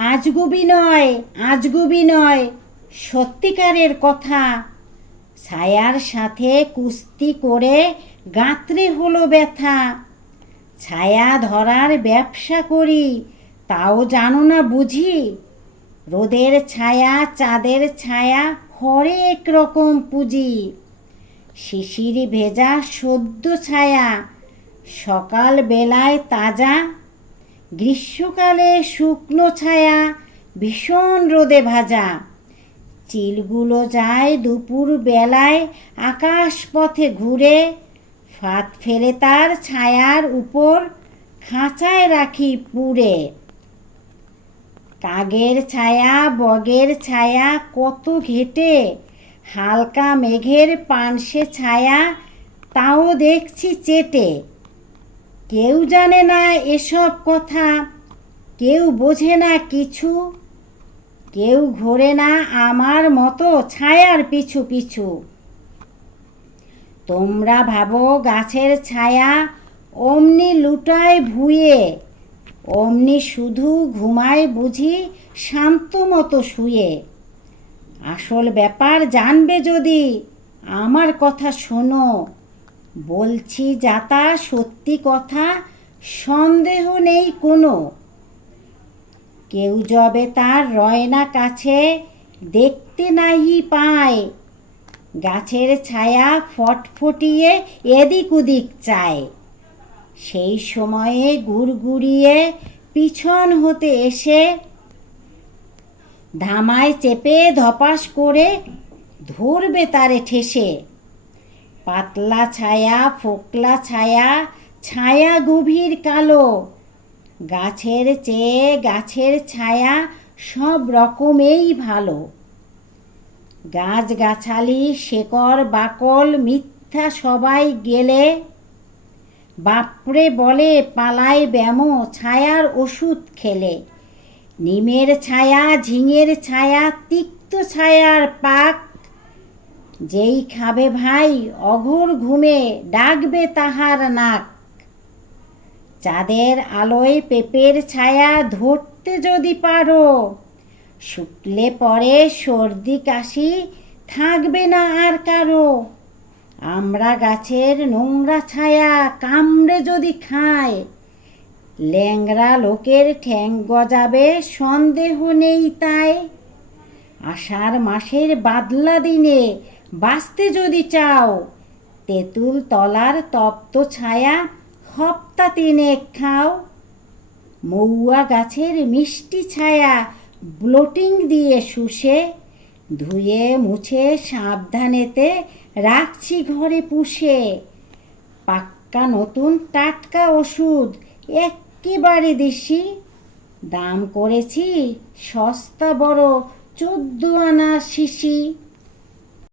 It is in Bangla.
আজগুবি নয় আজগুবি নয়। সত্যিকারের কথা, ছায়ার সাথে কুস্তি করে গাঁতরে হলো ব্যথা। ছায়া ধরার ব্যবসা করি, তাও জানো না বুঝি? রোদের ছায়া, চাঁদের ছায়া হরেক রকম পুঁজি। শিশির ভেজা সদ্য ছায়া সকাল বেলায় তাজা গ্রীষ্মকালে শুকনো ছায়া, ভীষণ রোদে ভাজা। চিলগুলো যায় দুপুর বেলায় আকাশ পথে ঘুরে, ফাঁদ ফেলে তার ছায়ার উপর খাঁচায় রাখি পুড়ে। কাগের ছায়া, বগের ছায়া কত ঘেটে, হালকা মেঘের পানসে ছায়া, তাও দেখছি চেটে। কেউ জানে না এসব কথা, কেউ বোঝে না কিছু, কেউ ঘোরে না আমার মতো ছায়ার পিছু পিছু। তোমরা ভাবো গাছের ছায়া অমনি লুটায় ভুয়ে অমনি শুধু ঘুমায় বুঝি শান্ত মতো শুয়ে। আসল ব্যাপার জানবে যদি, আমার কথা শোনো। বলছি যাতা সত্যি কথা, সন্দেহ নেই কোনো। কেউ যবে তার রয়না কাছে, দেখতে নাহি পায়। গাছের ছায়া ফটফটিয়ে এদিক ওদিক চায়। সেই সময়ে গুড়গুড়িয়ে পিছন হতে এসে ধামায় চেপে ধপাস করে ধরবে তারে ঠেসে। পাতলা ছায়া, ফোকলা ছায়া ছায়া গভীর কালো। গাছের চেয়ে গাছের ছায়া সব রকমেই ভালো। গাছ গাছালি শেকড়, বাকল, মিথ্যা সবাই গেলে বাপরে বলে পালায় ব্যামো, ছায়ার ওষুধ খেলে। নিমের ছায়া, ঝিঙের ছায়া, তিক্ত ছায়ার পাক যেই খাবে ভাই, অঘোর ঘুমে ডাকবে তাহার নাক। চাঁদের আলোয় পেপের ছায়া ধরতে যদি পারো, শুকলে পরে সর্দি কাশি থাকবে না আর কারও। আমরা গাছের নোংরা ছায়া কামড়ে যদি খায় ল্যাংরা লোকের ঠ্যাং গজাবে, সন্দেহ নেই তাই। আষাঢ় মাসের বাদলা দিনে বাঁচতে যদি চাও, তেঁতুল তলার তপ্ত ছায়া হপ্তা তিনে খাও। মৌয়া গাছের মিষ্টি ছায়া ব্লোটিং দিয়ে শুষে, ধুয়ে মুছে সাবধানেতে রাখছি ঘরে পুষে। পাক্কা নতুন টাটকা ওষুধ একেবারে দেশি দাম করেছি সস্তা বড় চোদ্দ আনা শিশি।